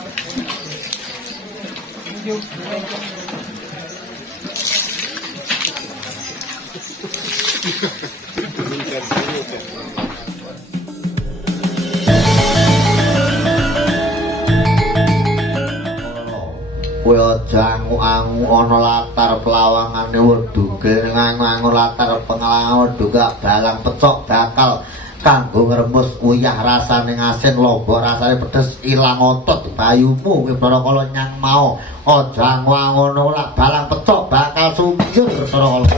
Kowe aja angu-angu ana latar pelawangane wedhuge ngangu-angu latar pengalangan wedhuge balang pecok bakal kanggo ngremus uyah rasane asin lobo rasane pedes ilang otot bayumu kowe Barakala nyang mau aja angu-angu ana balang pecok bakal sumjur Barakala.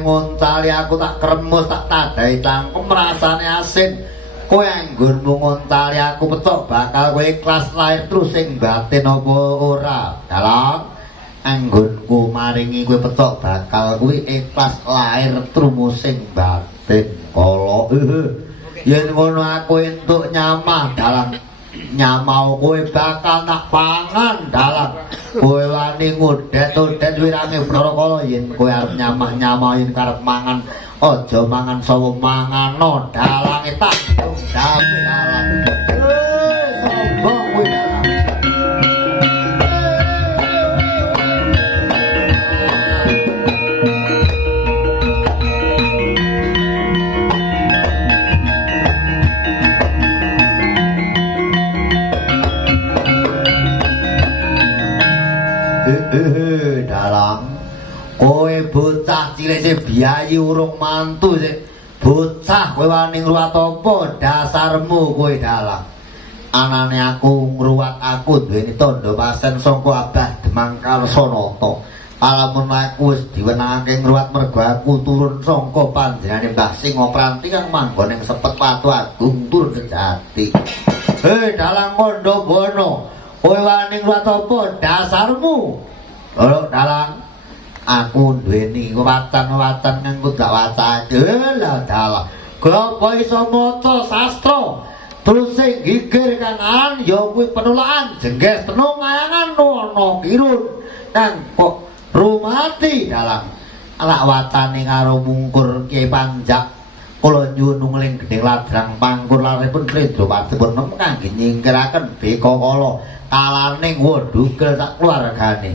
Ngontali aku tak kremus tak tadai cangkem rasane asin kowe anggonmu ngontali aku pecok bakal kowe ikhlas lair terus sing batin apa ora dalang anggonku maringi kowe pecok bakal kowe ikhlas lair terus sing batin kala yen ngono aku entuk nyamah dalang nyamau kowe bakal tak pangan dalang kowe wani ngudet-udet wirane Barakala yen kowe arep nyamah-nyamah yen karep mangan aja mangan sawo mangano dalange tak dame dalang sombong kowe dalang dalang kowe bocah cilik sing biayu urung mantu sik bocah kowe wani ngruwat apa dasarmu kowe dalang anane aku ngruwat aku duweni tandha pasen saka Abah Demang Karsanata alamun aku wis diwenangake ngruwat mergo aku turun saka panjenengane Mbah Singopranti kang manggon ing Sepet Watu Agung tur Kejati dalang Kandabana kowe wani ngruwat apa dasarmu lho dalang aku duweni wacan-wacan nganggo gak wacake lha dalang apa iso maca sastra terus sing gigir kanan ya kuwi penolakan jengges tenung ngayangan ana kirun nang kok rumati dalang alak wacane karo mungkur Kyai Panjak kula nyuwun ngling gedhe ladrang pangkur laripun Kredro Padepun kangge nyingkiraken beka kala kalaning wedhugel sak keluargane.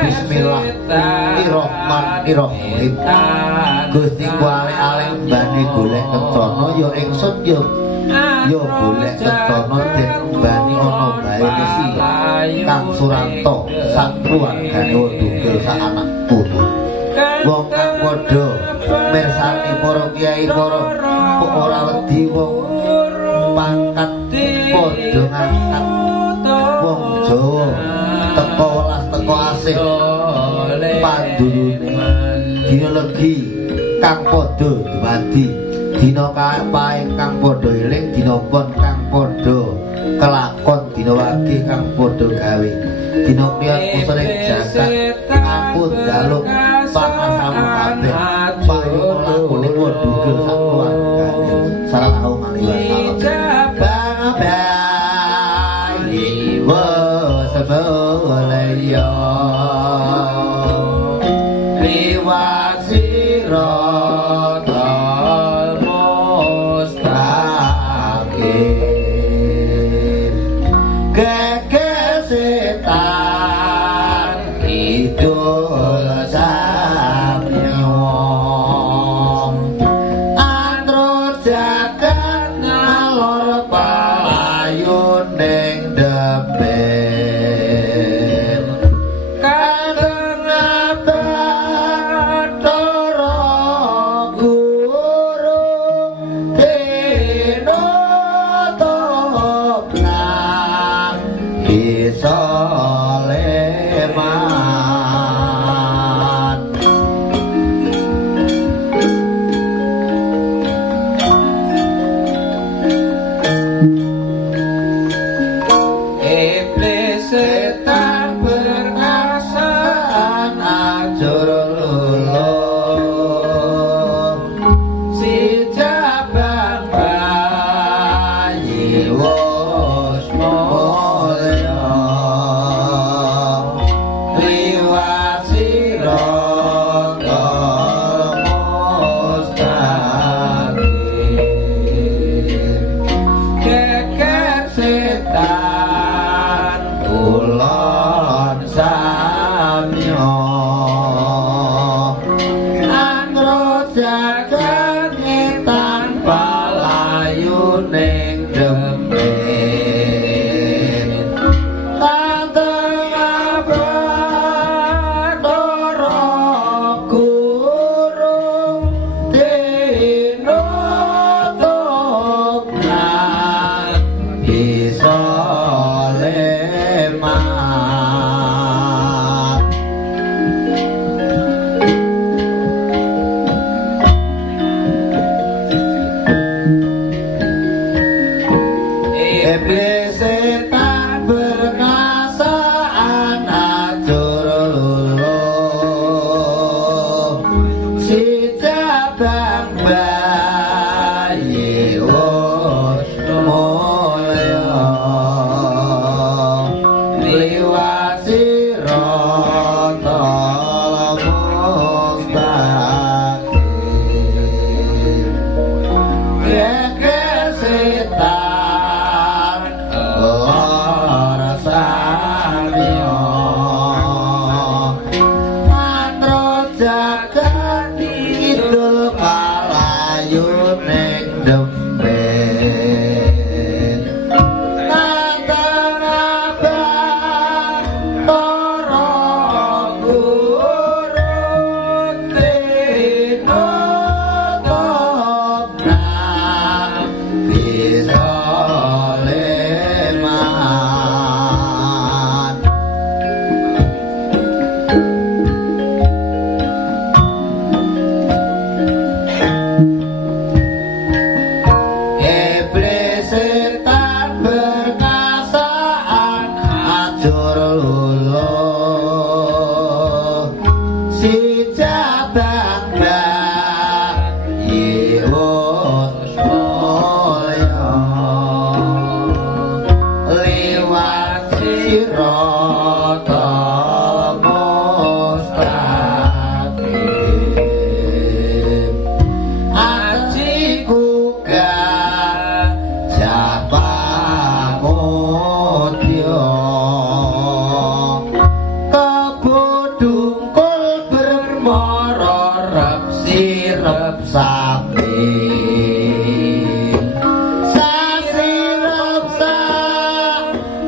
Bismillahirrahmanirrahim. Gusti kuali alih mbani golek kencana ya ingsun ya golek kencana den mbani ana bae mesti Kang Suranto satruwargane Wondugil sak anak putu. Wong kang padha mirsani para kiai para kok ora wedi wong pangkat padha ngangkat wong Jawa teko welas teko asih pandulune dina legi kang padha dumadi dina kapaing kang padha eling dina pon kang padha kelakon dina wage kang padha gawe dina priyat pusring jagat aku njaluk pakasamu kabeh payu lakune Wondugil sak keluargane sallallahu alaihi wasallam bayi wa sabalaya liwat siratal mustaqim kekesetan idul samyong andro jagat ngalor palayun ning debet kadang Bathara Guru Deno wis mulya liwat sira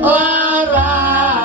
Lara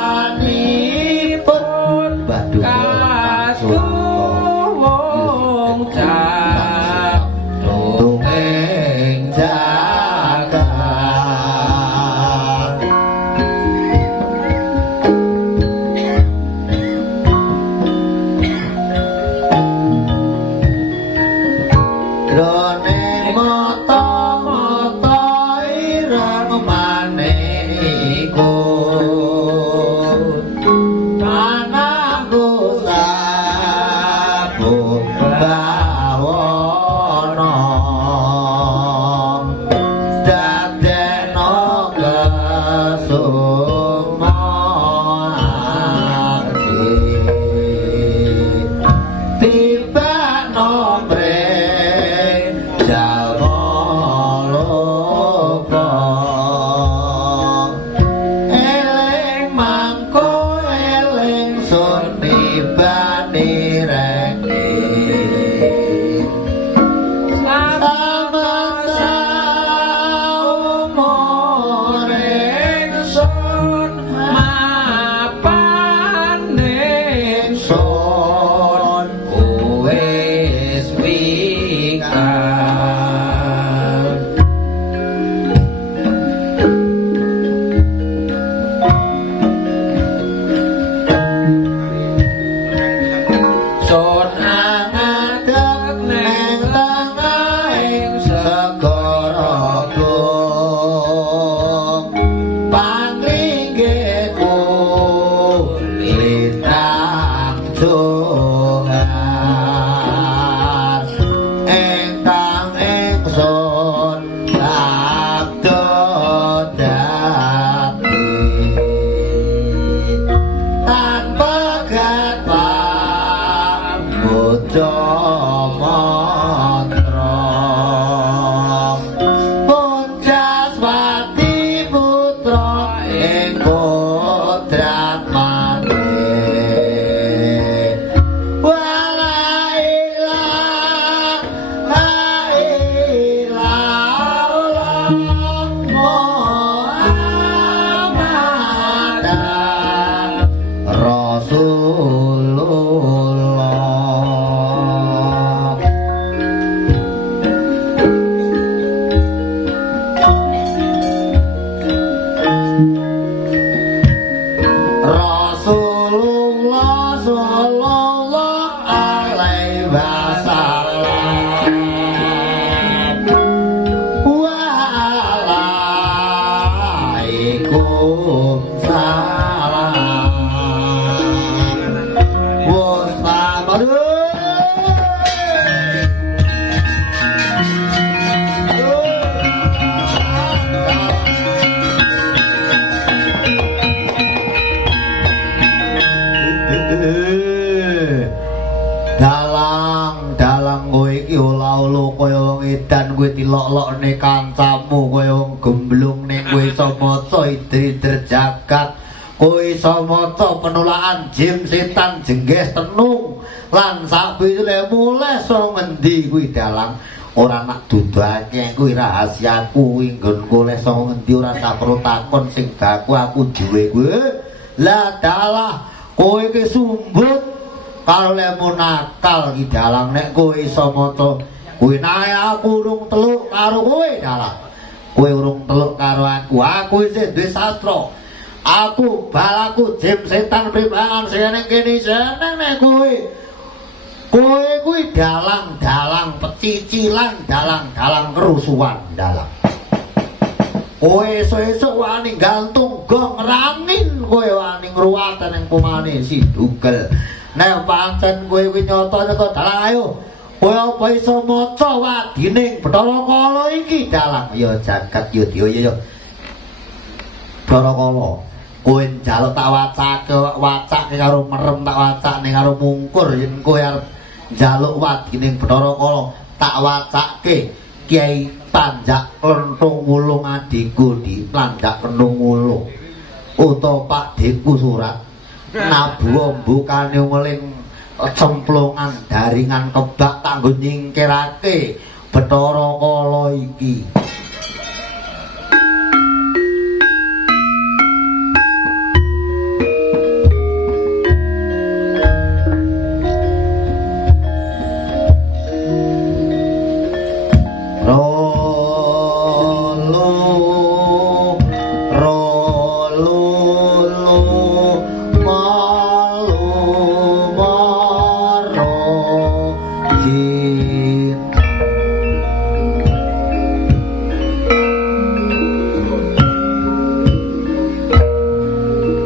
salam wos aduh dalang kowe iki ola-ola kaya wong edan kowe dilok-lokne kancamu kaya wong gemblung nek kowe iso maca idri-idri jagat kowe iso maca penolakan jin setan jengges tenung lan sapile mulai saka ngendi kuwi dalang ora nak dudake kuwi rahasiaku kuwi nggonku le saka ngendi ora tak perlu takon sing baku aku dhewe kowe lah dalah kowe iki sumbut kalau lemu nakal ki dalang nek kowe iso maca kuwi nae aku urung teluk karo kowe dalang kowe urung teluk karo aku isih duwe sastra aku balaku jim setan primbangan sing ning kene seneng nek kowe kuwi dalang pecicilan dalang kerusuhan dalang kowe esuk-esuk wani gantung gong rangin kowe wani ngruwaten ning pemane si dugel nek pancen kowe kuwi nyata-nyata dalang ayo kowe apa iso maca wadining Bathara Kala iki dalang ya jagat ya daya Bathara Kala kowe njaluk tak wacake karo merem tak wacake karo mungkur yen kowe arep njaluk wadining Bathara Kala tak wacake Kiai Tanjak Lentung Wulung adikku di Tanjak Lentung Wulung utawa Pak Deku surat nabuwa mbukane ngeling cemplungan daringan kebak kanggo nyingkirake Bathara Kala iki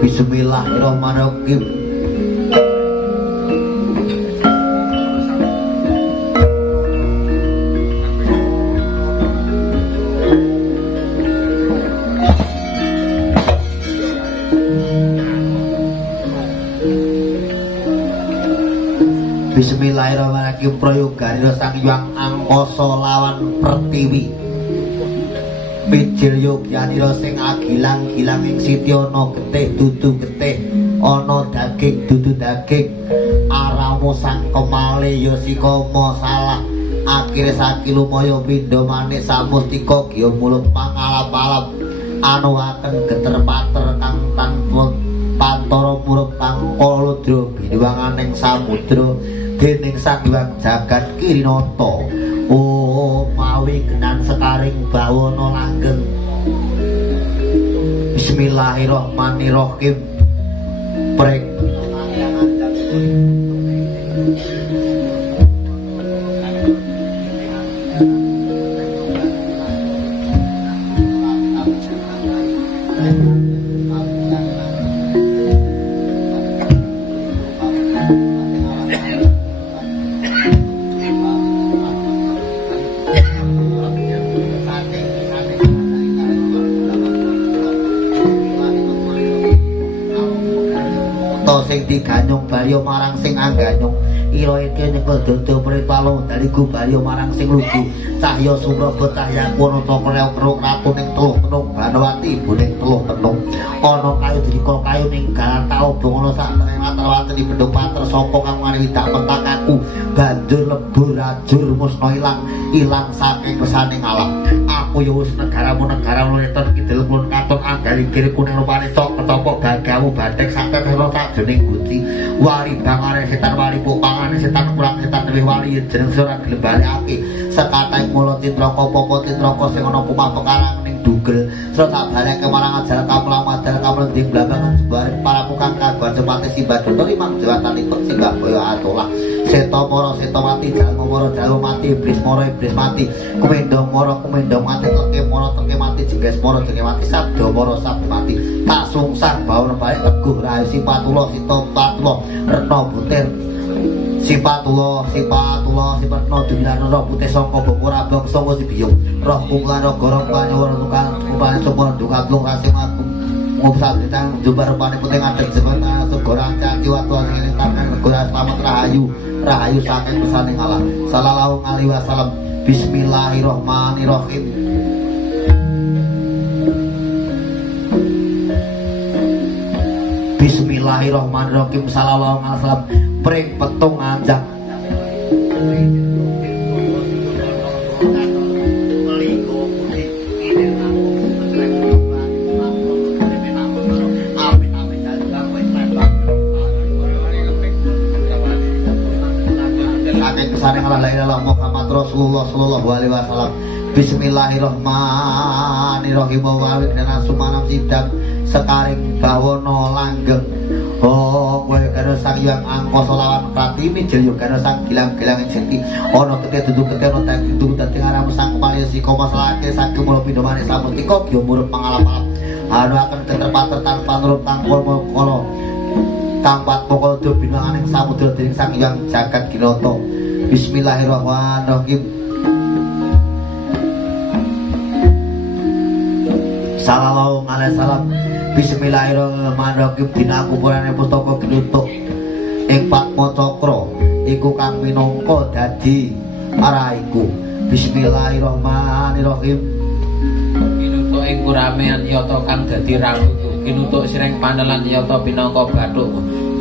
Bismillahirrahmanirrahim. Bismillahirrahmanirrahim. Prayoganira Sang Hyang Angkasa lawan Pertiwi. Pijil yogyanira sing agilang-gilang ing siti ana getih dudu getih ana daging dudu daging aramu sang kemale ya sikama salah akhire sakilumaya pindha manik samustika giya mulut pangalap-alap anuhaken geter pater kang tanpa pantara murup kang kalodra binuwanganing samudra dening Sang Hyang Jagat Kirinata. Oh mawi genan sekaring bawana langgeng. Bismillahirrahmanirrahim. Prek sing diganyung barya marang sing angganyung ira iki nyekel dodo pritalo daliku barya marang sing lugu cahya sumraba cahya kunata krek ratu ning teluh tenung Banawati ibuning teluh tenung ana kayu drika kayu ning galantao bongono sak latar wonten ing bendung pater sapa kang widak petak aku banjur lebur rajur musna ilang saking pesaning alam aku ya wis negaramu neton kidul kulon katon anggali kiri kuning rupane cok ketopok gagamu batik sak tetero sak jroning guci wari bangare setan wari pupangane setan kurang setan luwih wali jeneng ora gelem balekake sekataing mula citraka apa citraka sing ana pupah pekarang ning dugel sira tak baleke marang ajar kamlang madal kamleng di blambangan jebare para kang kagungan sepati Simbaduna limang jawatan ikut singgah boyo atolah Seto moro seto mati jalma moro jalma mati iblis moro iblis mati kumendong moro kumendong mati teke moro teke mati jengges moro jengges mati sabdo moro sabdo mati tak sungsang bawa balik teguh rayu sipatulo sito patulo reno butir sipatulo sipatno dumilan roh putih songko bokora bong songko si biyung roh kumpulan roh gorong banyu roh tukang kumpulan sopor dunga glung kasih ngaku ngupsal ditang jumpa rupanya putih ngadeg sebentar segorang caki waktu asing ini tangan negara selamat rahayu rahayu saking pesaning Allah sallallahu alaihi wasallam bismillahirrahmanirrahim bismillahirrahmanirrahim sallallahu alaihi wasallam pring petung anjak saking Allah la ilaha Muhammad Rasulullah sallallahu alaihi wasallam bismillahirrahmanirrahim wa wa'alaikum sumanam sidang sekaring bawana langgeng oh kowe karo sang yang angkasa lawan pratimi jaya karo sang gilang-gilang jeki ana kete duduk kete ana tak duduk dadi aram sang kepala sika masalahke saking mulo pindho manis samutika gya murup pangalap-alap anu akan keterpater tanpa nurut tangkol kala kang pat pokol binanganing samudra dening sang yang jagat ginata bismillahirrahmanirrahim sallallahu alaihi wasallam bismillahirrahmanirrahim dina kupurane pustaka ginutuk ing Patma Cakra iku kang minangka dadi araiku bismillahirrahmanirrahim ginutuk ing kuramean yata kang dadi rangkuku ginutuk sireng panelan yata pinangka bathuk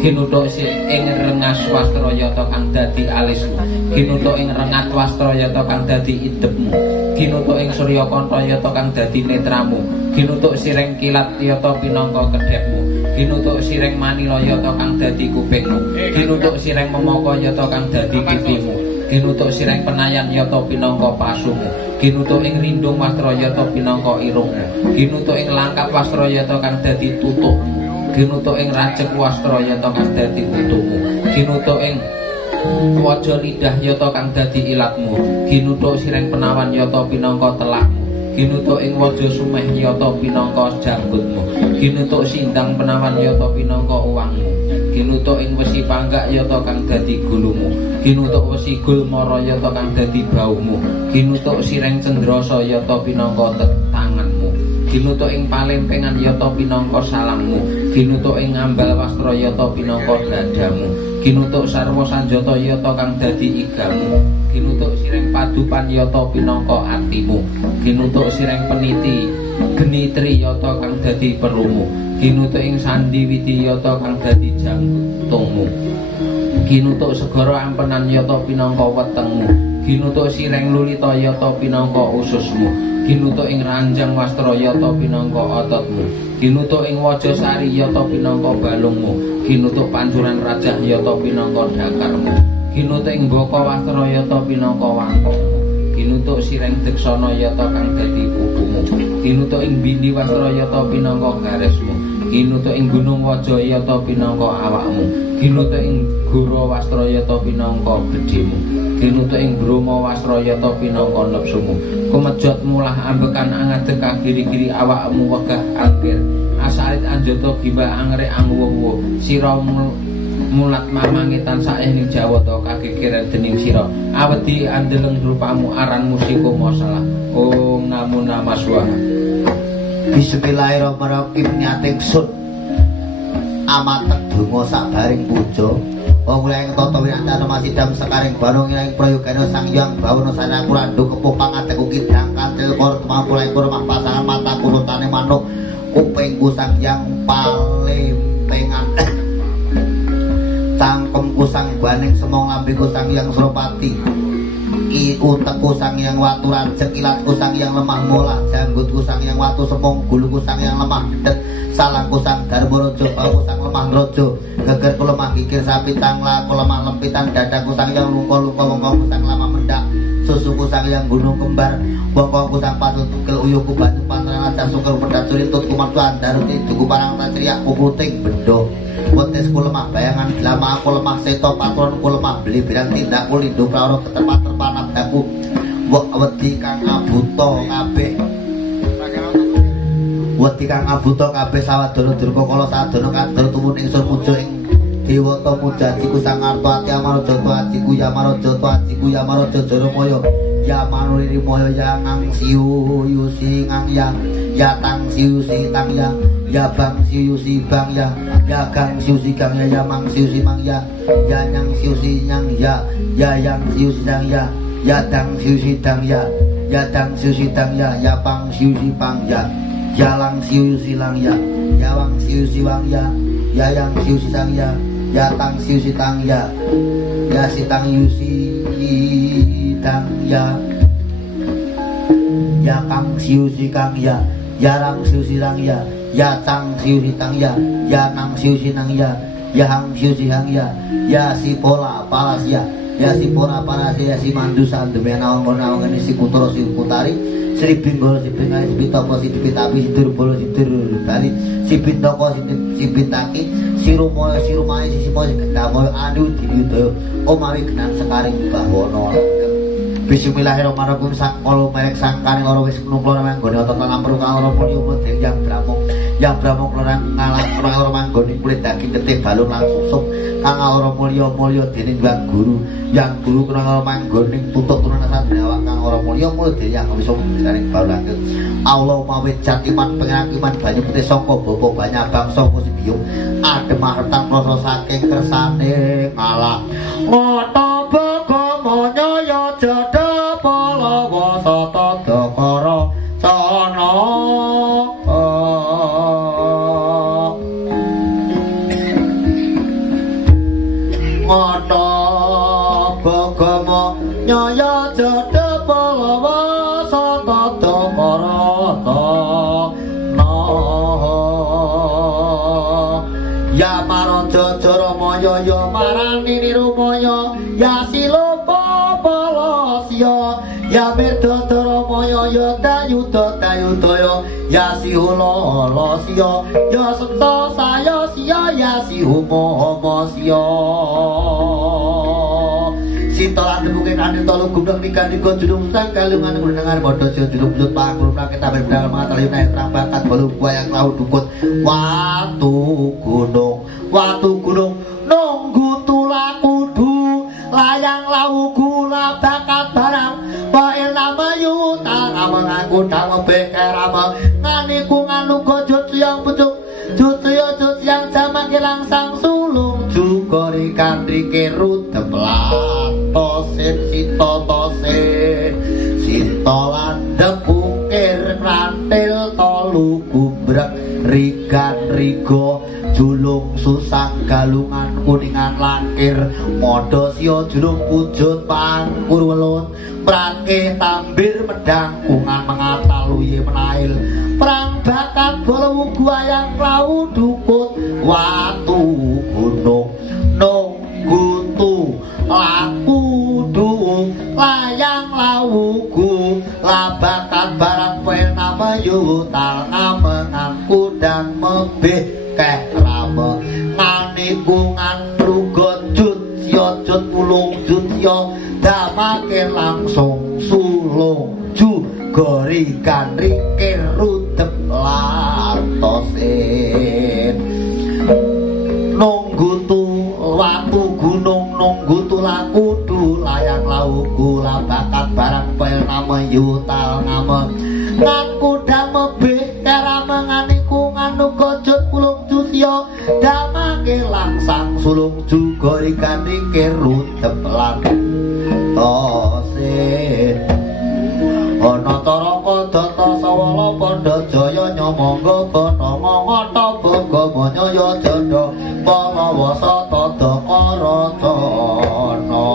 ginutuk ing rengas wastra yata kang dadi alismu ginutuk ing rengat wastra yata kang dadi idepmu ginutuk ing surya kanta yata kang dadi netramu ginutuk sireng kilat yata pinangka kedhepmu ginutuk sireng manila yata kang dadi kupingmu ginutuk sireng memaka yata kang dadi pipimu ginutuk sireng penayan yata pinangka pasumu ginutuk ing rindung wastra yata pinangka irungmu ginutuk ing langkap wastra yata kang dadi tutukmu ginutuk ing rajek wastra yata kang dadi kutumu ginutuk ing waja lidah yata kang dadi ilatmu ginutuk sireng penawan yata pinangka telakmu ginutuk ing waja sumeh yata pinangka janggutmu ginutuk sindang penawan yata pinangka uwangmu ginutuk ing wesi panggak yata kang dadi gulumu ginutuk wesi gulmara yata kang dadi baumu ginutuk sireng cendrasa yata pinangka tanganmu ginutuk ing palempengan yata pinangka salangmu ginutuk ing ngambal wastra yata pinangka dadamu ginutuk sarwa sanjata yata kang dadi igamu ginutuk sireng padupan yata pinangka atimu ginutuk sireng peniti genitri yata kang dadi perumu ginutuk ing sandiwiti yata kang dadi jangtungmu ginutuk segara ampenan yata pinangka wetengmu ginutuk sireng lulita yata pinangka ususmu ginutuk ing ranjang wastra yata pinangka ototmu ginutuk ing waja sari yata pinangka balungmu ginutuk pancuran rajah yata pinangka dakarmu ginutuk ing baka wastra yata pinangka wangkokmu ginutuk sireng deksana yata kang dadi pupumu ginutuk ing bindi wastra yata pinangka garesmu ginutuk ing gunung waja yata pinangka awakmu ginutuk ing gura wastra yata pinangka gedhemu ginutuk ing brama wastra yata pinangka nepsumu kumejot mulah ambekan angadeg kagiri-giri awakmu wegah angkir asarit anjata gimbal angrek angwo-wo sira mulat mamangitan saening jawata kagegeran dening sira awedi andeleng rupamu aran musiko masalah om namo namah swaha bismillahirrahmanirrahim niating sun amatek donga sabaring puja mulai tata winantana masidam sekaring barong ing prayogana sang hyang bawana sanaku randu kepuh pangateku kidang kantil kor tumampu laing kurmah pasangan mata kurutane manuk kupingku sang hyang palempengan cangkemku sang baning semong lambiku sang hyang Suropati utekku sang hyang watu rajek ilatku sang hyang lemah molah janggutku sang hyang watu semong guluku sang hyang lemah dedet salangku sang dharma raja bauku sang lemah raja gegerku lemah gigir sapi tanglaku lemah lempitan dadaku sang hyang lungka-lungka wongkongku sang lemah mendak susuku sang yang gunung kembar bongkongku sang patut tugel uyuhku batu pantaran ajar sungkel pedat sulit tutku martu andaruti duku parang taceriak kukuting bendo wetisku lemah bayangan lama aku lemah seto patronku lemah beli birang tindakku lindu prawro ketepat terpanap daku wedi kang abuto kabeh wedi kang abuto kabeh sawadana durka kala sadana kadur tuwun ingsun mujo ing Dewata mujajiku sang arto ati amaraja to ajiku ya amaraja to ajiku ya amaraja jaramaya ya manuriri moyo ya ngang siu yusi ngang ya tang siu si tang ya bang siu si bang ya gang siu si gang ya mang siu si mang ya nyang siu si nyang ya yang siu si dang ya dang siu si dang ya dang siu si dang ya pang siu si pang ya lang siu si lang ya wang siu si wang ya yang siu si sang ya tang siu si tang ya si tang yu si tang ya kang siu si kang ya rang siu si rang ya tang siu si tang ya nang siu si nang ya hang siu si hang ya si pola palas ya si pola palas ya si mandu sandeme nawang-nawang si kutara si putari Sri Binggol si Bingai si Pitoko si Pitapi si Durbolo si Durbali si Bintoko si Bintaki si Rumoyo si Rumai si Simoy si Gendamoyo anu dinudoyo omari genan sekaring bawono Bismillahirrahmanirrahim sangkolo merek sangkaring ora wis numpul nang nggone otot lan perukang ora mulya mudeng yang bramong lorang ngalah ora manggone kulit daging getih balung lan susuk kang ora mulya dening yang guru kena ora manggone tutuk turunan sadawak kang ora mulya dening yang wis dening balung Allah mawit jatiman pengakiman banyu putih sangka bapa banyak bangsa kusibiyung adem hartang rasa saking kersane ngalah ngoto bagamu nyaya jada palawa sata dakara sana ngoto bagamu nyaya jada palawa sata dakara sana ya maraja jaramaya ya marani nirumaya ya silopa palasya ya Medadaramaya ya dayuda-dayudaya ya sihulasya ya sekta saya sia ya sihuma-masya Sintolan tebuke kanthi tolu gumdheng nikandika jurung sang kalungan gunungan padha sia jurung blut pangurung rakyat tabar bedal mangatal yunahe terang bakat bolu wayang laut dukut watu gunung nunggu tulakudu layang lau gula bakat barang pail nama yuta ngaku dama bekerama nganiku nganu gojot yang pucuk jut yang jamak hilang sang sulung jugori kandrike rudep latosin sintolan depukir rantil tolu gubrek rigan rigo julung susang galungan kuningan langkir modo sio julung wujud pangkur welun prake tambir medang kungan mengatal uye menail perang bakat bolo guayang lau dukut watu gunung nunggutu laku duung layang lauku labakat barang pel nama yutal ngamengan kudang mebeh keh rame nganikungan rugot jut sio jut pulung jut sio damake langsung sulung ju gorikan rikir rudep latosin nunggutu watu gunung nunggutu lakudu layang lauku labakat barang pel nama yutal nama ngan kudang mebeh kerame nganiku nganu gojot pulung jusya damake langsang sulung juga ikan rikir rudep latosin ana taraka data sawala padha jaya nyamangga banama ngata bagamu nyaya janda palawa sata dakara cana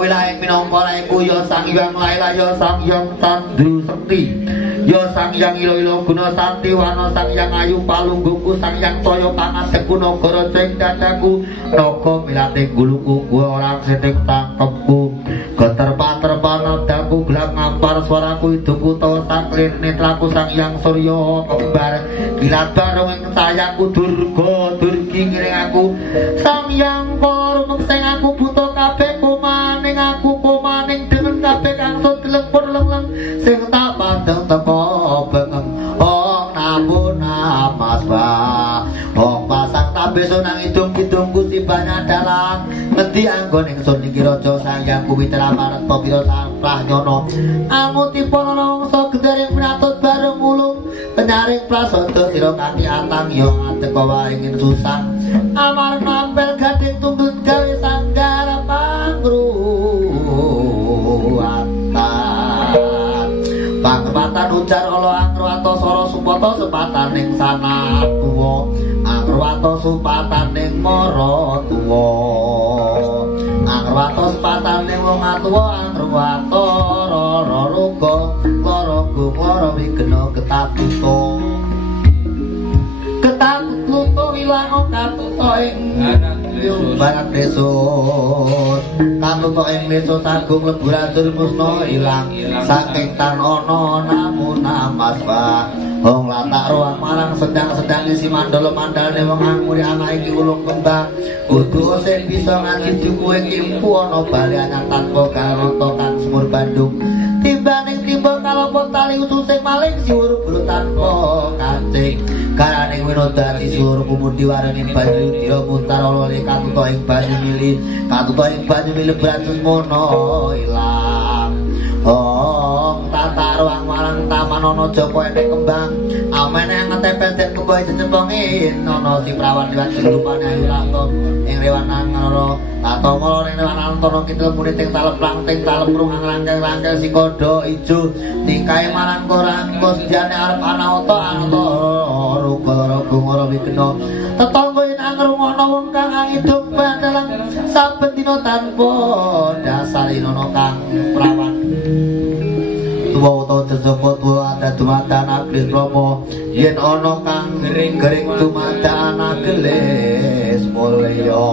wilayah minangka iku ya sang hyang laila ya sang hyang tandu sekti ya sang yang ilo-ilo guna santi wana sang yang ayu palunggungku sang yang toyo pangateku nagara ceng dadaku naga milate guluku gua orang seting tangkepku keterpa-terpa nadaku gelap ngampar suaraku hidupku tawa saklir netraku sang yang surya kembar kilat barong ing cahayaku durga durgi ngiring aku sang yang karo sing aku buta kabeh kumaning aku kumaning dengan kabeh kang sudeleng pun leng sing tak pandang teko bengeng ong namuna maswa ong pasang tabeso nang hidung-hidungku si banyak dalang ngendi anggon ingsun iki raja sayangku mitra maret pira sampah nyono anguti para nangsa gendaring pratut bareng ulung kenyaring prasodo sira kanthi atang yo ngadeka waringin susah amar nampel gading tundut gawe sanggara pangruwatan pangkepatan ujar ala angruwata sara supata sepataning sana tuwa angruwata supataning mara tuwa angruwata sepataning wong atuwa angruwata rara luga lara gumara wigena ketabuta ketakut luto ilang katuto ing barat desus katuto ing meso sagung lebu racun musna ilang saking tan ana namun namaswa wong latak ruang marang sedang-sedang isi mandala mandalane wong anguri anak iki ulung kembang kudu sing bisa ngaji duku iki empu ana bali anyar tanpa karonto kang semur Bandung timbaning timba kalopon tali usus sing maling siwur bulu tanpa kancing karane winodati siwur kumudi waringin banyu dira muntar oleh katuto ing banyu mili katuto ing banyu mili bratus mono ilang tata ruang marang taman ana joko enek kembang amene ngetempel den kemboe cecepengin ana si prawan liwat sing rupane ayu laton ing rewanan ngara tato kala ning rewanan tono kidul muni ting taleplang ting talemrung rangkel-rangkel si kodho ijo tingkae marang korang kosjane arep ana oto anto ruga gumara wigena tetangga yen angrungokno wong kang ngidung bandalang saben dina tanpa dasar inono kang prawan tuwa utawa jejaka tuwa ada dumadan aglis promo yen ana kang gering dumadan aglis mulya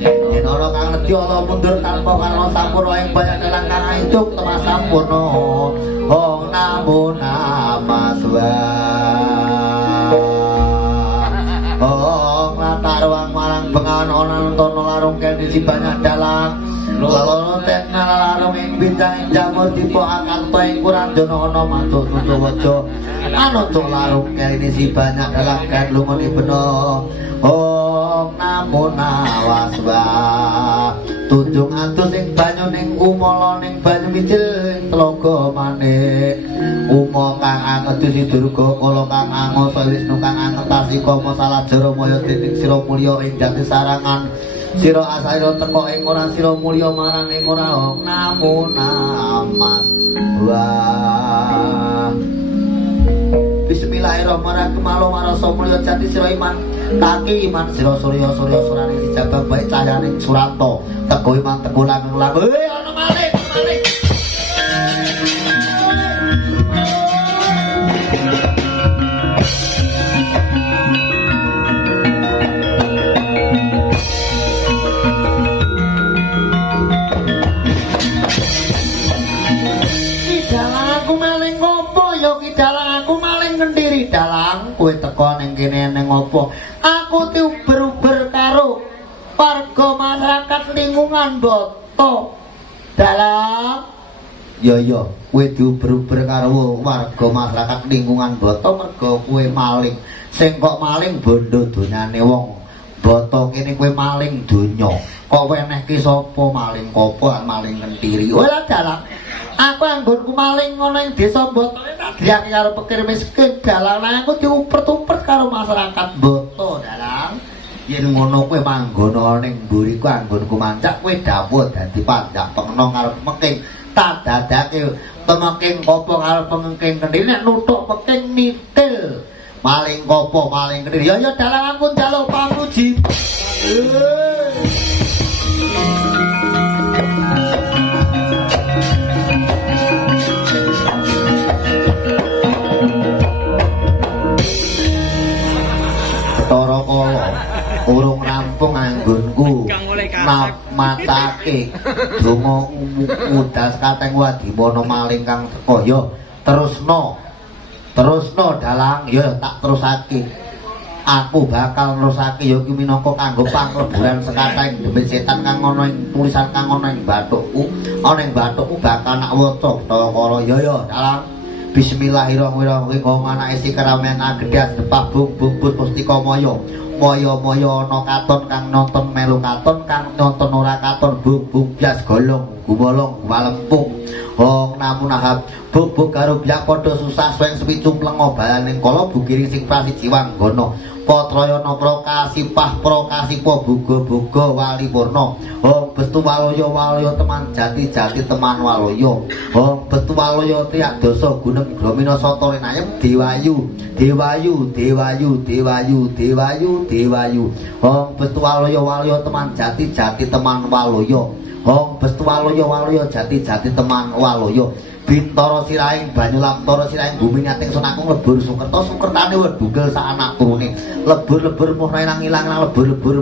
yen ana kang nedya mundur tanpa karena sampurna ing banyak dalang kang hidup temas sampurna ong namo namaswa ong latar ruang marang bengawan ana tono larung kene si banyak dalang lolo ten ngalarung ing bintang jamur tipo akan to ing kurandana ana mantuk tutuwaja ana cuk larung kene si banyak dalang kan lumeni bena om namo nawaswa tunjung atus ing banyu ning umala ning banyu mijil tlaga manik umo kang anget si durga kala kang angosa wisnu kang angetasi kama salajara maya dening sira mulya ing jati sarangan sira asaira teka ing ora sira mulya marang ing ora namo namas wa bismillahirrahmanirrahim malo marasa mulya jati sira iman taki iman sira surya surya surane dijabang bae cahayaning surata teko iman teko lanang ana malih malih dalang kowe teko ning kene ning opo aku diuber-uber karo warga masyarakat lingkungan Boto dalang ya kowe diuber-uber karo warga masyarakat lingkungan Boto mergo kowe maling sing kok maling bondo donyane wong Boto kene kowe maling donya kok wenehke sapa maling kopo maling kentiri ora dalang aku anggonku maling ngono ing desa Boto diake karo pikir miskin dalang aku diuper-uper karo masyarakat Boto dalang yen ngono kowe manggono ning mburiku anggonku mancak kowe dapur dadi panjak pengeno karo peking tak dadake temeking kopo karo pengking kendhiri nek nuthuk peking mitil maling kopo maling kendhiri ya dalang aku njaluk pamuji macake donga ngudas kateng wadimana maling kang teka ya terusno dalang ya tak terusake aku bakal nerusake ya iki minangka kanggo pangleburan sekateng demit setan kang ana ing tulisan kang ana ing bathukku bakal nak waca Bathara ya dalang bismillahirrahmanirrahim wong anake si keramen agedhas depah bung-bung pustika maya ana katon kang nonton melu katon kang nonton ora katon bung bias golong gumolong walempung hong namunahap bubuk karo biak padha susah sweng sepicung lengo balaning kala bugiring sing prasiji wanggana patrayana prokasipah prokasipa buga wali purna hong bestu walaya teman jati teman walaya hong bestu walaya tiyak dosa gunem gramina sata renayem dewayu hong bestu walaya teman jati teman walaya hong bestu walaya jati teman walaya Bintara sirahing banyu lamtara sirahing bumi nyating sunakung lebur sukertane wedugel sak anak turune lebur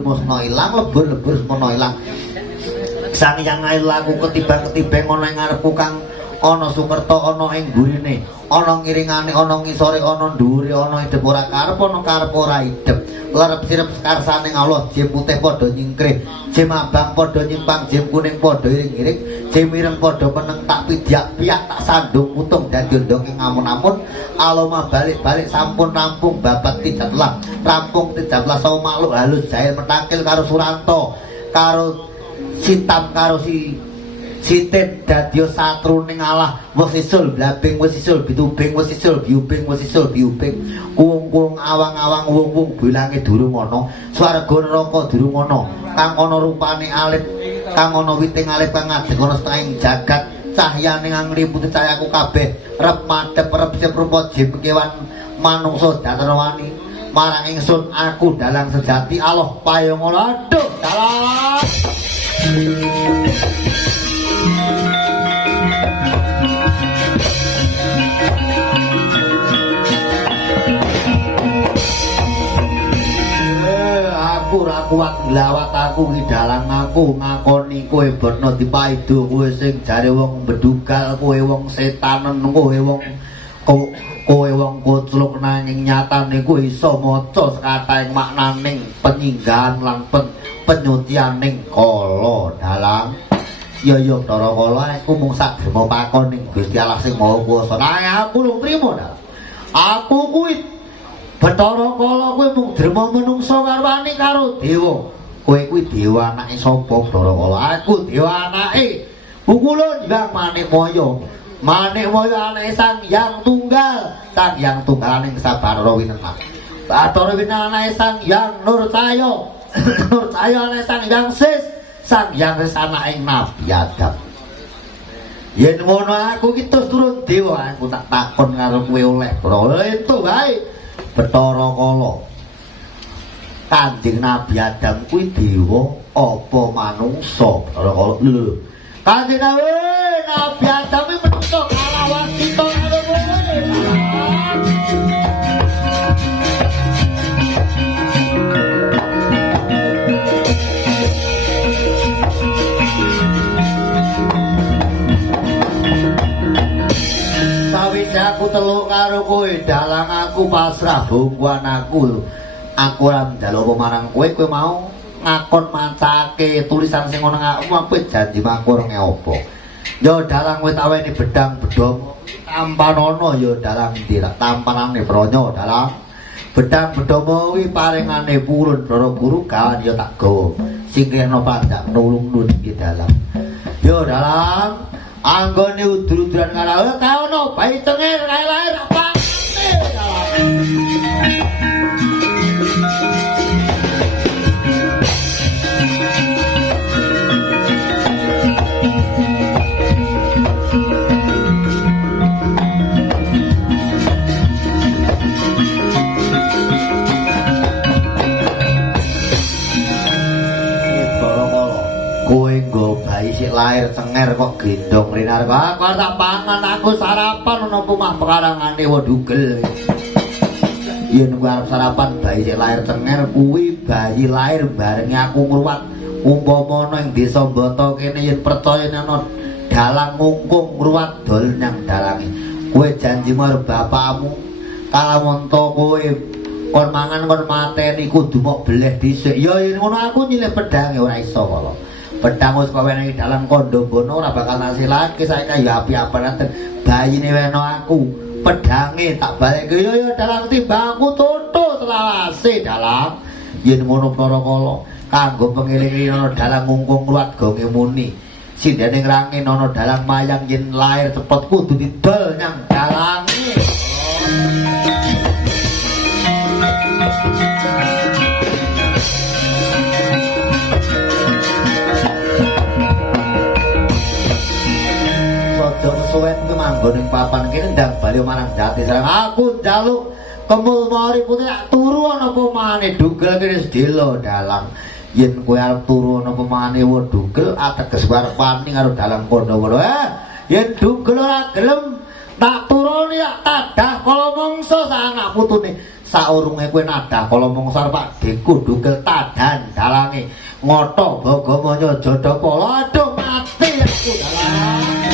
musna ilang lebur musna ilang sang yang ngailku ketibang ana ing ngarepku kang ana sukerta ana ing gurine ana ngiringane ana ngisore ana dhuwure ana idep ora karep ana karep ora idep lerep sirep sekarsane Allah jem putih padha nyingkrih jem abang padha nyimpang jem kuning padha iring-iring jem ireng padha meneng tak pidyak-piyak tak sandung utung dadi ndok ing amun-amun aloma balik-balik sampun rampung babat tidaklah rampung tidaklah sawo makhluk halus jahil metangkil karo Suranto karo Sitam karo si Sitit dadya satruning Allah wis isul blabing wis isul bitubing wis isul biubing wis isul biubing kuwung-kuwung awang-awang wung-wung bilange durung ana swarga neraka durung ana kang ana rupane alit kang ana witing alit kang ngadeg ana setengahing jagat cahyane ngliputi cahayaku kabeh rep madhep rep sip rupa jim kewan manungsa datarwani marang ingsun aku dalang sejati Allah payung aduh dalang ora kuat nglawat aku ki dalang aku ngakoni kowe berno dipaido kowe sing jare wong bedugal kowe wong setanen kowe wong kucluk nanging nyatane kowe iso maca sekathahing maknaning penyinggahan lan penyutianing kala dalang ya Bathara Kala aku mung sak derma pakon ning Gusti Allah sing Maha Kuwasa nanging aku lung trima aku kuwi Bathara Kala kowe mung derma menungsa karwane karo dewa. Kowe kuwi dewa anake sapa Bathara Kala? Aku dewa anake Pukulun Hyang Manikmaya. Manikmaya anake Sang Hyang Tunggal, Sang Hyang Tunggaling Sabara Winenah. Bathara Winenah anake Sang Hyang Nurcaya. Nurcaya anake Sang Hyang Sis, Sang Hyang Sis anake Nabi Adam. Yen ngono aku ki terus turun dewa aku tak takon karo kowe oleh bro. Entuk wae. Bathara Kala Kanjeng Nabi Adam kuwi dewa apa manungsa Bathara Kala lho Kanjeng Nabi Adam iki manungsa kalawan kita karo kowe aku teluk karo kowe dalang aku pasrah bungkuan aku ora njaluk marang kowe mau ngakon macake tulisan sing ana aku janji mangko rene apa ya dalang kowe tak weni bedang bedhom tampanono ya dalang ndi tampanane branya dalang bedang bedhom kuwi paringane purun Ndara Guru gawan ya tak gawa singkirna pandak nulung iki dalang ya dalang anggone udur-uduran karo kaono bayi cengir kae lahir apa isih lahir cenger kok gendong rinar kok aku tak pangan aku sarapan ana omah pekarangane wedugel yen ku arep sarapan bayi isih lahir cenger kuwi bayi lahir barengi aku ngruwat umpama ana ing desa Mbata kene yen percaya ana dalang ngungkung ngruwat dol nyang dalange kowe janji karo bapakmu kalamonto kowe kon mangan kon mateni kudu mok beleh dhisik ya yen ngono aku nyilih pedange ora iso kala pedang wis kowe nang dalang kondo bono ora bakal ngasilake saiki ya api-apian bayine weno aku pedange tak balekke yo dalang timbangku tutuk selawase dalang yen ngono para kala kanggo pengiling ana dalang ngungkung keluarga muni sindene ngrangin ana dalang mayang yen lair cepet kudu didol nyang dalang suwet ku manggon ing papan kene ndang bali marang jati sareng aku njaluk kemul mari putih turu ana pemane dugel kene sedelo dalang yen kowe arep turu ana pemane wo dugel ateges warpani karo dalang kono yen dugel ora gelem tak turuni ya tadah kala mangsa anak putune saurunge kowe nadah kala mangsa Pak Deku dugel tadan dalange ngoto Bagamonya Jodapala aduh mati aku dalang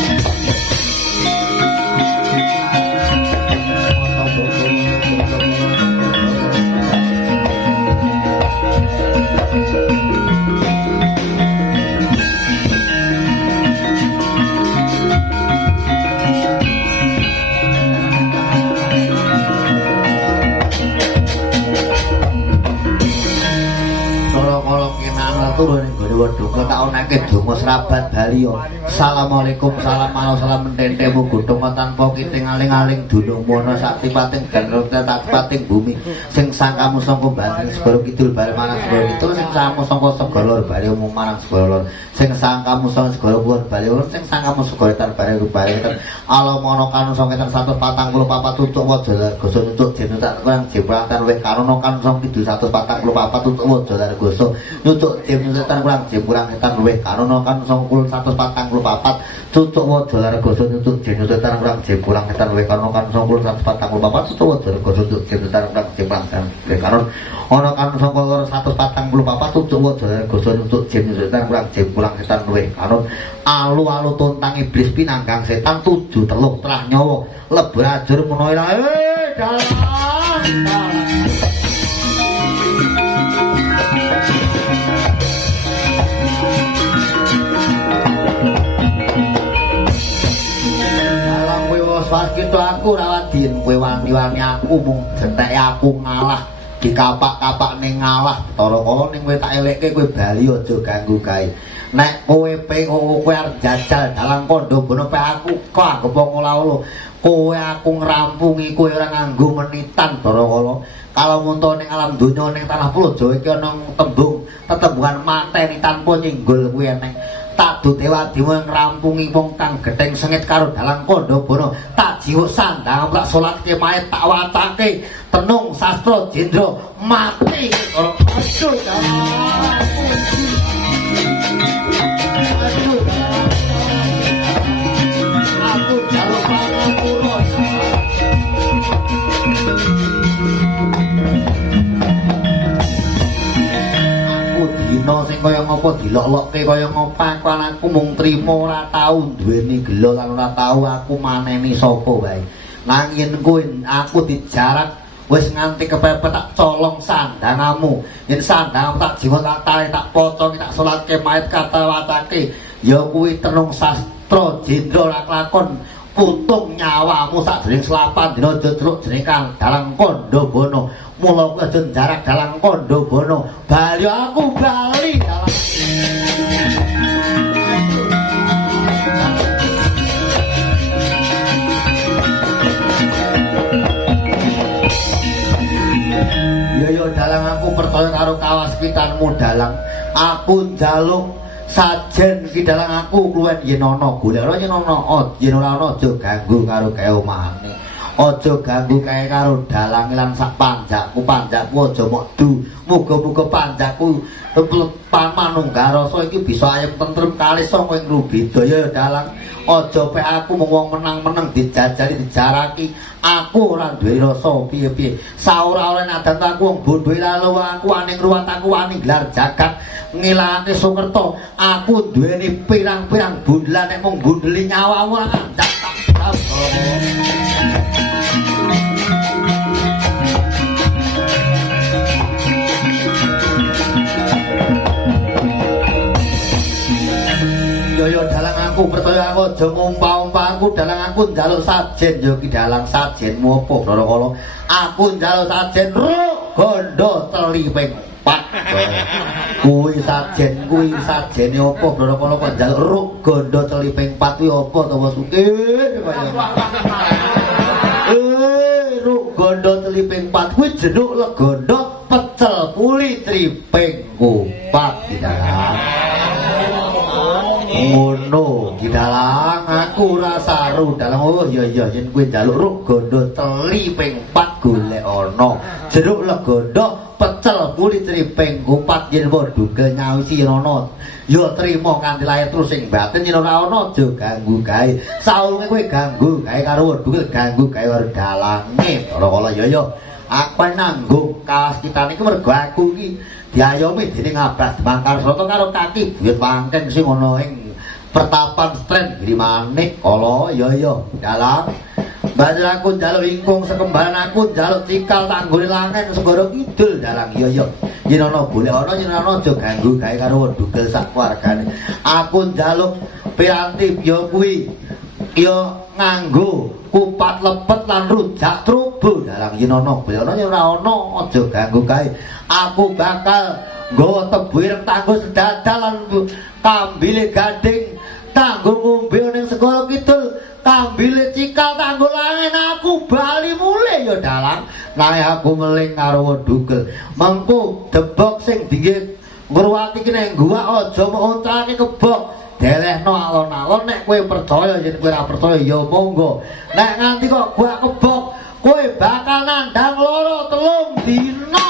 turun ning gone wedhuka tak onake donga srabat baliya Assalamualaikum salam salam mententemu godhong tanpa kiting aling-aling dunung mono saktipating ganrong tatpating bumi sing sangkamu sangka banten segara kidul bali marang segara kidul sing sangkamu sangka segara lor bali umum marang segara lor sing sangkamu sangka segara kulon bali lor sing sangkamu segara tar bali bali alamono kanu sangketan 144 tutuk waja goso tutuk jenu tak kurang jembratan weh karono kanu sangka kidul 144 tutuk waja goso nutuk jenu setan kurang jemburang setan luwih karono kan sangkul 144 cucuk waja largoso nutuk jenu setan kurang jemburang setan luwih karono kan sangkul 144 cucuk waja largoso nutuk jenu setan kurang jemburang setan luwih karon ana kan sangkul 144 cucuk waja largoso nutuk jenu setan kurang jemburang setan luwih karon alu-alu tontang iblis pinanggang setan 7 teluk telah nyawa lebur ajur menawa dalang pas gitu aku rawadin kowe wani-wani aku mung jetek aku ngalah dikapak-kapak ning ngalah tara kala ning kowe tak elekke kowe bali aja ganggu kae nek kowe kowe arep jajal dalang kondo bono pe aku kok anggap ngolah-olah kowe aku ngrampungi kowe ora nganggo menitan tara kala kalau muntuh ning alam donya ning tanah pulo Jawa iki ana tembung tetembungan mateni tanpa nyinggol kuwi eneng tak dutewadi ngrampungi wong kang getheng sengit karo dalang kondo bono tak jiwa sandang tak salat kemae tak wacake tenung sastra jendra mati karo aduh aku jaluk pangapura dina sing kaya ngapa dilok-lokke kaya ngapa aku mung trima ora tau duweni gelo lan ora tau aku maneni sapa wae nanging kowe aku dijarak wis nganti kepepet tak colong sandangamu yen sandang tak jiwa tak tali tak pocong tak salatke mayit kata watake ya kuwi tenung sastra jendra ora kelakon putung nyawamu sadurunge selapan dina jedruk jeneng Kang Dalang Kondobono mula kowe aja jarak Dalang Kondobono bali aku bali dalang yo dalang aku percaya karo kawaspitanmu dalang aku njaluk sajen iki dalang aku kluwen yen ana golek ora yen ana yen ora ana aja ganggu karo kae omahane aja ganggu kae karo dalang lan sak panjakku aja mok du muga-muga panjakku pamanunggal rasa iki bisa ayem tentrem kalih saka ing Rubidaya dalang aja pek aku mung wong menang-menang dijajari dijaraki aku ora duwe rasa piye-piye saora-ora nadan aku wong bodho lalu aku aning ruwat aku wani gelar jagat ngilangake Sukerta aku duweni pirang-pirang bundelan nek mung bundeli nyawamu ora kandhak yo dalang aku percaya aku aja ngumpah-umpah aku dalang aku njaluk sajen yo ki dalang sajenmu apa Brodokala aku njaluk sajen gondo teliping 4 kuwi sajene apa Brodokala kok njaluk gondo teliping 4 kuwi apa to Mas Sukir gondo teliping 4 kuwi jenuk legondo pecel kuli triping 4 di dalang ngono ki dalang aku ora saru dalang oh iya yen kowe njaluk ruk gondo teli ping 4 golek ana jeruk legondo pecel kulit triping 4 yen duga nyawisi ana ya trima kanthi lahir terus sing batin yen ora ana aja ganggu gawe saulunge kowe ganggu gawe karo wedhus ganggu gawe karo dalange ora ya aku nanggung kawas kita niki mergo aku iki diayomi dening Abas Mangkar Soto karo kaki buyut wangkeng sing ana ing pertapan stren Grimane kala ya dalang banjur aku njaluk ingkung sekembaran aku njaluk cikal tanggone langen segara kidul dalang ya yen ana boleh ana yen ana aja ganggu gawe karo wedhugel sak keluargane aku njaluk piranti ya kuwi ya nganggo kupat lepet lan rujak trubo dalang yen ana boleh ana yen ora ana aja ganggu gawe aku bakal nggawa tebu ireng tanggo sedadal lan kambile gading tanggo ngombe ning segara kidul kambile cikal tanggo langen aku bali mulih ya dalang nanging aku meling karo wedhugel mengko debok sing dinggih ngruwati ki ning gua aja moncake kebok delehno alon-alon nek kowe percaya yen kowe ora percaya ya monggo nek nganti kok gua kebok kowe bakal nandang loro telung dina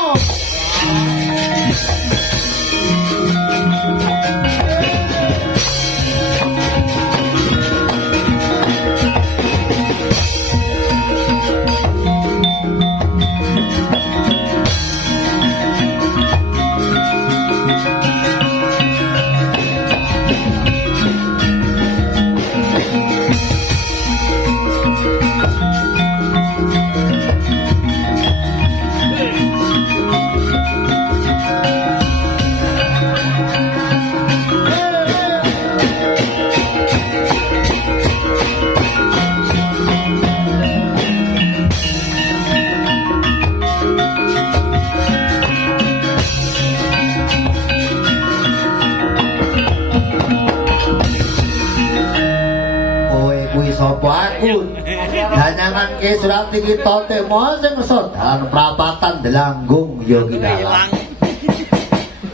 sapa aku danyangan ke Surati kita temo sing ngerso dalan prapatan Delanggung ya ki dalang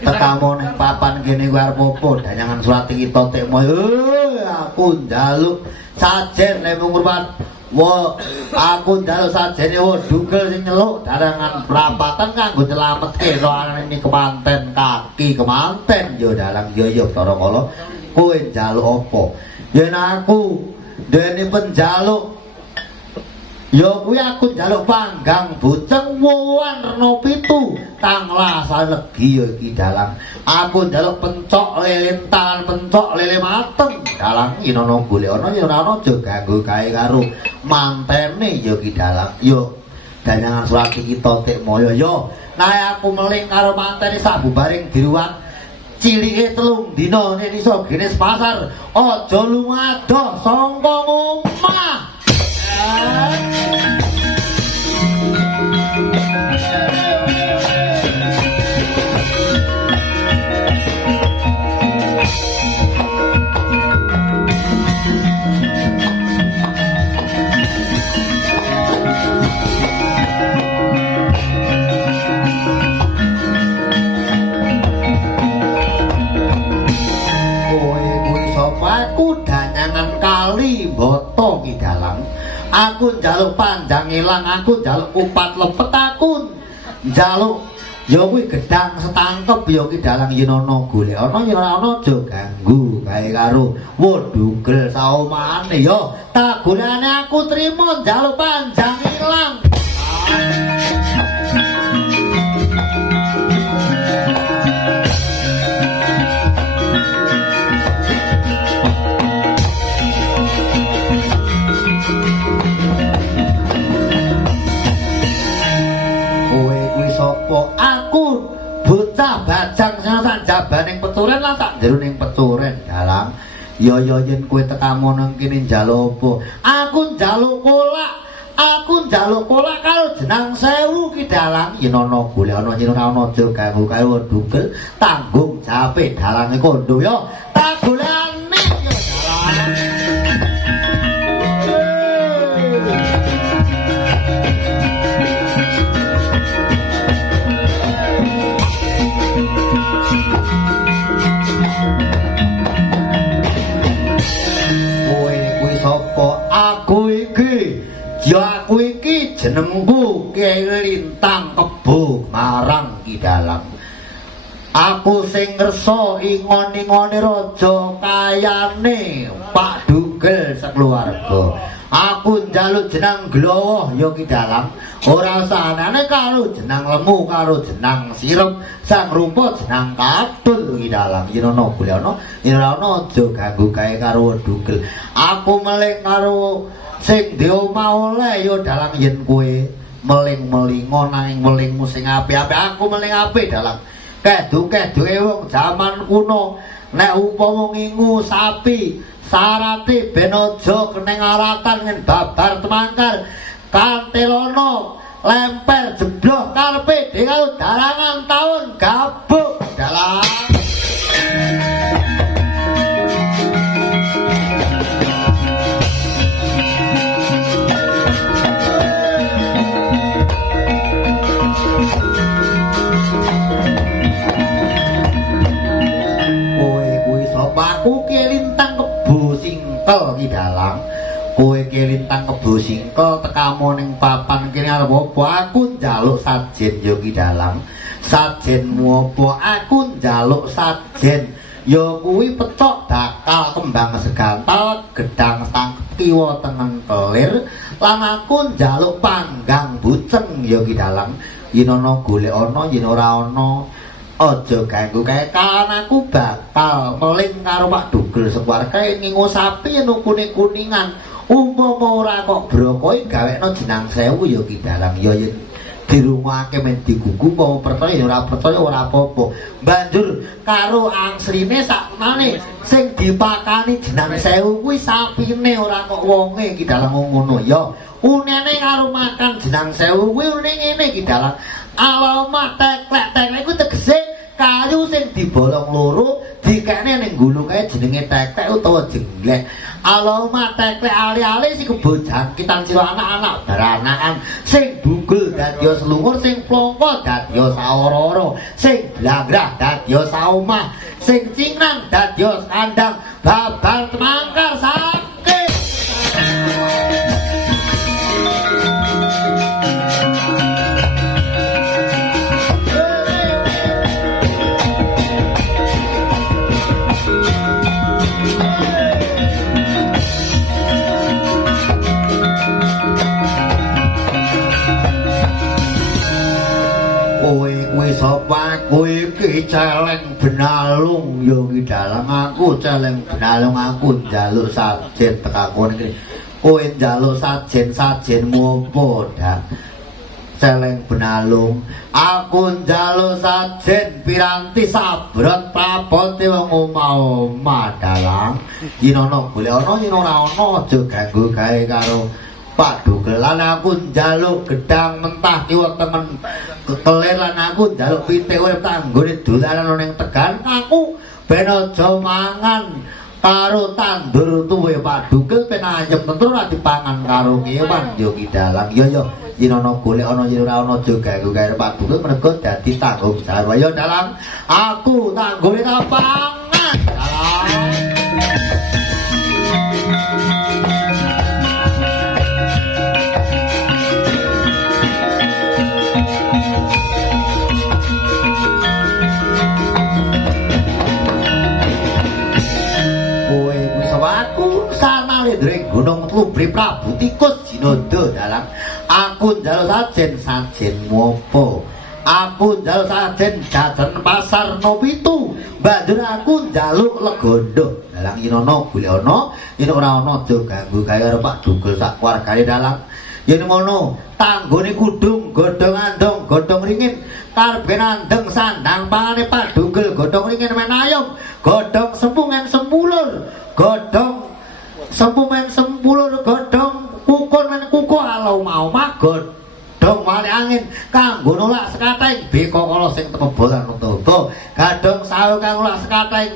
tekamu ning papan kene kuwi arep opo danyangan Surati kita temo aku njaluk sajen nek mung aku njaluk sajene wedhugel sing nyeluk dalangan prapatan kanggo nyelametke roane ini kemanten kaki kemanten ya dalang ya Brodokala kowe njaluk apa yen aku dene penjaluk ya kuwi aku njaluk panggang boceng wuwan rena 7 tanglasan legi ya iki dalang aku njaluk pencok lele tangan pencok lele mateng dalang yen ana golek ana yen ora ana aja ganggu kae karo mantene ya iki dalang yo danyangan Surati kita tek moyo yo nah aku meling karo mantene sabubaring diruwat cilike 3 dina nek iso genes pasar aja lunga adoh saka omah Boto ki dalang aku njaluk panjang ilang aku njaluk kupat lepet aku njaluk ya kuwi gedang setangkep ya ki dalang yen ana golek ana yen ora ana aja ganggu kae karo wedugel saomane ya tak golekane aku trimo njaluk panjang ilang. Aku bocah bajang sing sanjabaning peturen lah sak jeroning peturen dalang ya yen kowe tekamu nang kene njaluk apa aku njaluk kolak karo jenang 1000 ki dalang yen ana golek ana yen ora ana aja ganggu kae wedugel tanggung jawabe dalange kondo ya tak golekane ya dalang. Aku iki jenengku Kyai Lintang Kebo marang ki dalang. Aku sing ngersa ingon-ingone raja kayane Pak Dugel sakeluarga. Aku njaluk jenang Glowoh ya ki dalang. Ora sanane karo jenang lemu karo jenang sirup sang rupa jenang kadul ki dalang. Yen ana golek ana yen ora ana aja ganggu kae karo Dugel. Aku melih karo sing di omah oleh ya dalang yen kowe meling-melingo nanging melingmu sing apik-apik aku meling apik dalang kedu-keduke wong jaman kuno nek upama ngingu sapi sarate ben aja keneng aratan ngen babar temangkar kantelono lemper jebloh karepe dhewe darangan taun gabuk dalang. Aku Kyai Lintang Kebo Singkel ki dalang. Kowe Kyai Lintang Kebo Singkel tekamu ning papan kene arep apa? Aku njaluk sajen ya ki dalang. Sajenmu apa? Aku njaluk sajen. Ya kuwi pecok bakal kembang segantal gedang sang kiwa tengen kelir lan aku njaluk panggang buceng ya ki dalang. Yen ana golek ana yen ora ana aja ganggu kae kan aku bakal meling karo Pak Dugel sekeluarga ngingu sapi yen kuning-kuningan umpama ora kok brokoe gawekno jenang 1000 ya ki dalang ya yen dirungokake men digugu mau percaya ya ora percaya ora apa-apa banjur karo angsrine sakmane sing dipakani jenang 1000 kuwi sapine ora kok wonge ki dalang ngono ya unene karo makan jenang 1000 kuwi ngene ki dalang. Alamat teklek-teklek iku tegese kayu sing dibolong loro dikene ning gulung kae jenenge teklek utawa jenglek. Alamat teklek ali-ali sing kebojan kitan sira anak-anak baranakan sing bugel dadya selungur sing plongko dadya saororo sing blagrah dadya saomah sing cingrang dadya kandang babar temangkar sakit. Kowe sapa kowe iki celeng benalung ya ki dalang aku celeng benalung aku njaluk sajen tekaku iki kowe njaluk sajen-sajenmu apa dak celeng benalung aku njaluk sajen piranti sabrot prapote wong omah-omah dalang yen ana golek ana yen ora ana aja ganggu gawe karo Pak Dugel lan aku njaluk gedang mentah kiwa temen kelir lan aku njaluk pitik urip tanggone dolanan ning Tegal aku ben aja mangan karo tandur tuwe Pak Dugel ben ayem tentu ora dipangan karo kewan yo ki dalang yo yen ana golek ana yen ora ana aja ganggu karo Pak Dugel mergo dadi tanggung jawab yo dalang aku tanggone pangan dalang. Kubri Prabu Tikus Jinodha dalang aku njaluk sajen mopo aku njaluk sajen jajan pasar Nopitu banjur aku njaluk Legondo dalang yen ana golek ana yen ora ana aja ganggu gawe karo Pak Dugel sak keluargane dalang yen ngono tanggone kudung godhong andong godhong ringin karben andeng sandang pangane Pak Dugel godhong ringin menayom godhong sempungan sempulur godhong sempungan sempulur godhong kukun men kuku alau mau magot dong wali angin kanggo nolak sekating beko kala sing temebolan utawa gadhong sawu kang nolak sekating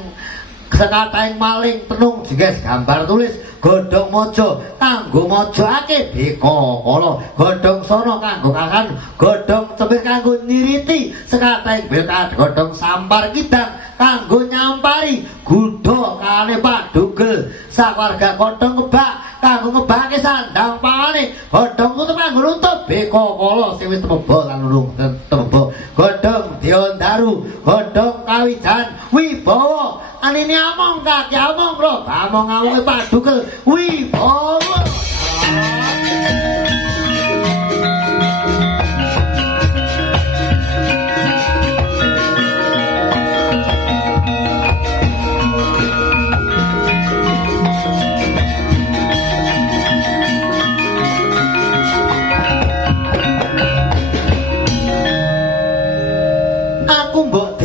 maling tenung jengges gambar tulis godhong mojo kanggo mojokake beko kala godhong sono kanggo kakan godhong cemir kanggo nyiriti sekating bekat godhong sampar kidang kanggo nyampari gudha kane Pak Dugel sakeluarga godhong kebak kanggo ngebake sandang pangane godhong kutu kanggo nutup beko kala sing wis temebo lan urung temebo godhong Diondaru godhong Kawijan Wibawa anine among kaki among lho among-amonge Pak Dugel Wibawa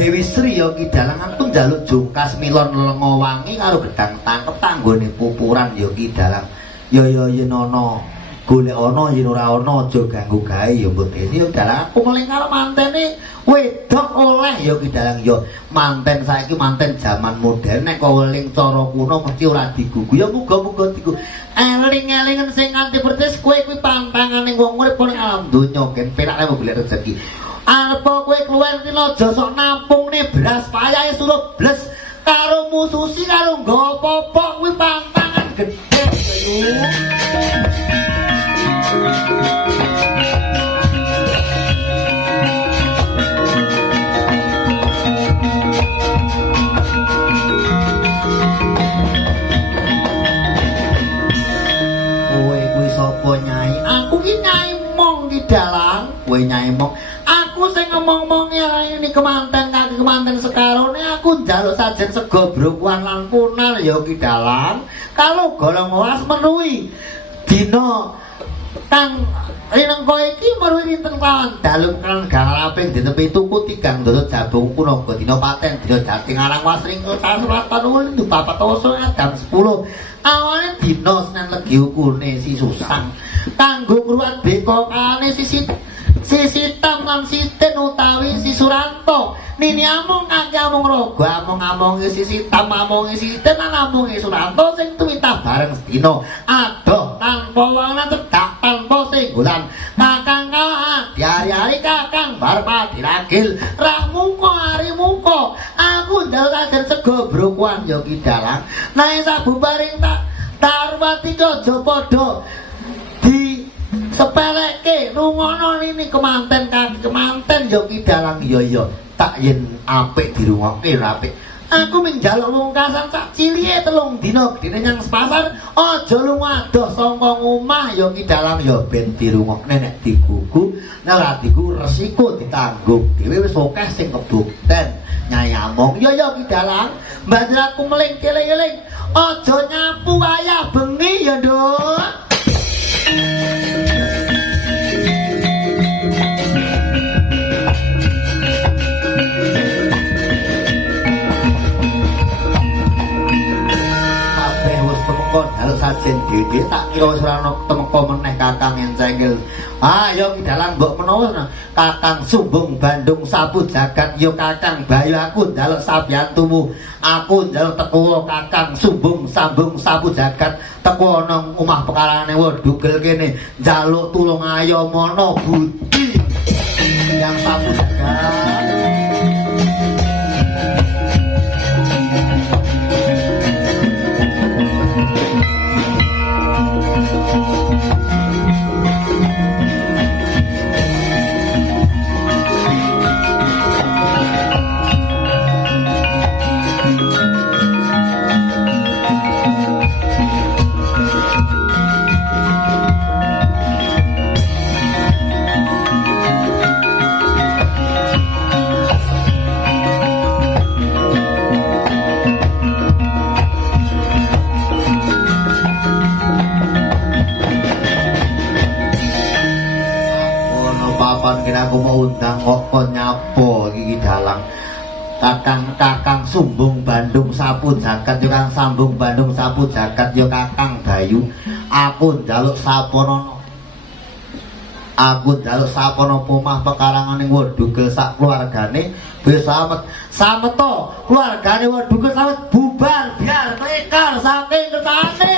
Dewi Sri ya ki dalang aku njaluk jungkas milon lenga wangi karo gedang tangkep tanggone pupuran ya ki dalang ya yen ana golek ana yen ora ana aja ganggu gawe ya mbok dene ya dalang aku meling karo mantene wedok oleh ya ki dalang ya manten saiki manten jaman modern nek kok weling cara kuno mesti ora digugu ya muga-muga digu eling-elingen sing nganti persis kowe kuwi pantanganing wong urip ning alam donya gen penake golek rezeki apa kowe kluwer ki aja sok nampung ne beras payahe suruh bles karo mususi karo nggawa popok kuwi pantangan gedhe kowe kuwi sapa nyai aku ki nyai mong ki dalang kowe nyai mong aku sing ngomong-ngomong ini kemanten kaki kemanten sekarone aku njaluk sajen sego brokuan lan punal ya ki dalang kalau golong welas menuwi dina kang rinengko iki meruwi rinten kawan dalem kan galaping ditepi tuku tigang dodo jabung punaga dina paten dina jating arang wasringkul saratan ulun papat oso adam 10 awale dina Senin Legi ukune si susang kanggo ngruwat bekokane Sisi Tam lan Siten utawi si Suranto nini among kaki among rogo among Sisi Tam among Siten lan among Suranto sing tuwitah bareng sedina adoh tanpa wana cedak tanpa singgulan kakang kalah diari-ari kakang barpati ragil ramuko hari muko aku njaluk agen sego brokuan ya ki dalang nae sabubaring tak tarwati aja padha sepeleke rungono ini kemanten kaki kemanten ya ki dalang iya tak yen apik dirungokke ora apik aku menjaluk wungkasan sak cilike 3 dina gedene nyang pasar aja lunga adoh saka omah ya ki dalang ya ben dirungokne nek digugu nek ora digugu resiko ditanggung dhewe wis akeh sing kebukten Nyai Among ya ki dalang banjur aku meling keling-eling aja nyapu wayah bengi ya nduk harus sajen dhewe tak kira wis ora ana temeka meneh Kakang Encengil ayo ki dalang mbok menawa Kakang Sumbung Bandung Sapu Jagat yo Kakang Bayu aku njaluk sabiyantumu aku njaluk teko Kakang Sumbung Sambung Sapu Jagat teko ana omah pekarane Dugel kene njaluk tulung ayo mono budi yang Sapu Jagat papan kira aku mau undang kok nyapo iki dalang. Kakang Sumbung Bandung Sapu Jagat yo Kang Sambung Bandung Sapu Jagat yo Kakang Bayu. Aku njaluk sapono. Aku njaluk sapono pomah pekaranganing Wedugel sak keluargane bisa samet to keluargane Wedugel samet bubar biar tekar saking ketane.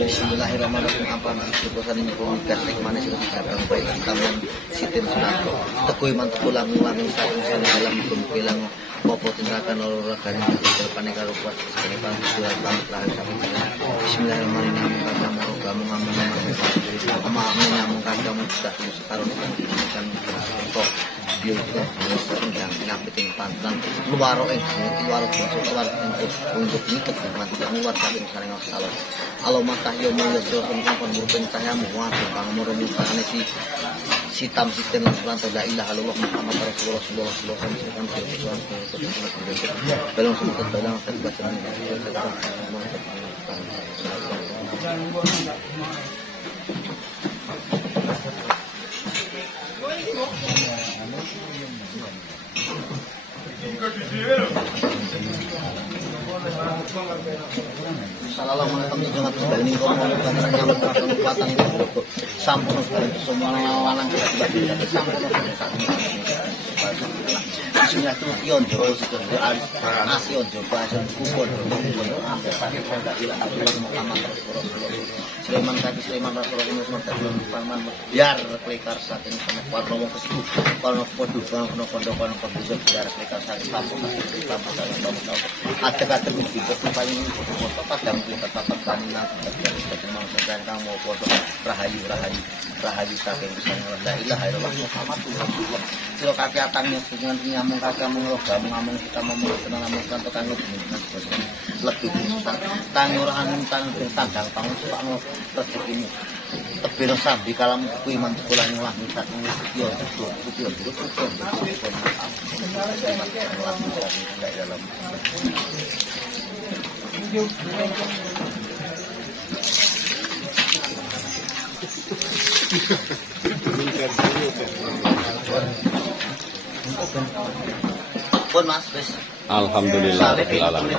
Bismillahirrahmanirrahim. Apa nih keputusan ini komunitas mana sih bicara baik taman sitem sunatko tekui mantulang ulang saking sana dalam bilang popo tindakan olahraga yang depan karo kuat sekali surat pamit lahir sampai Bismillahirrahmanirrahim. Kamu kamu ngamun ama menyambung kamu sudah sekarang kan kok dia itu sedang ngapitin pantang luar untuk ini ketemuan luar saking sana salah alo matah yo mo yo so kon burpen tanya muat bang moro ni sana si tam sistem lan la ilaha illallah Muhammad rasulullah sallallahu alaihi wasallam belum sempat belum baca Assalamualaikum warahmatullahi wabarakatuh. Sampun semua lanang Bismillah terus yon terus nasi yon coba kupon Sulaiman kaki Sulaiman Rasulullah biar klikar saat ini sama kuat ngomong ke situ kalau podo biar klikar saat ini ada kata bukti supaya ini foto padang kita tetap tanah memang sedang kamu foto rahayu saking misalnya la ilaha illallah Muhammad rasulullah sira kaki atangnya dengan nyamung kaki ngomong kita ngomong tenang ngomong kantor kanggo lebih tangurahan tandang pangun suka rezekimu tebel sambi kalam kuwi mantulan lah minta yo pun mas wis alhamdulillah rabbil alamin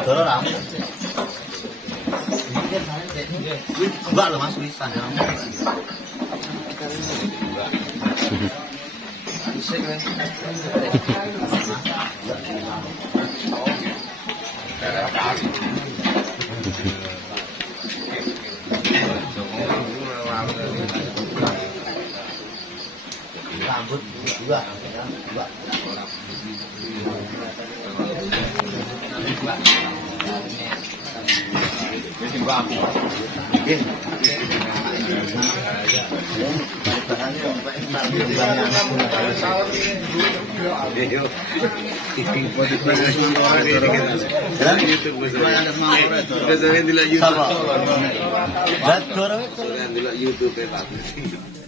enggak loh mas bisa Rambut dua, ya, dua. YouTube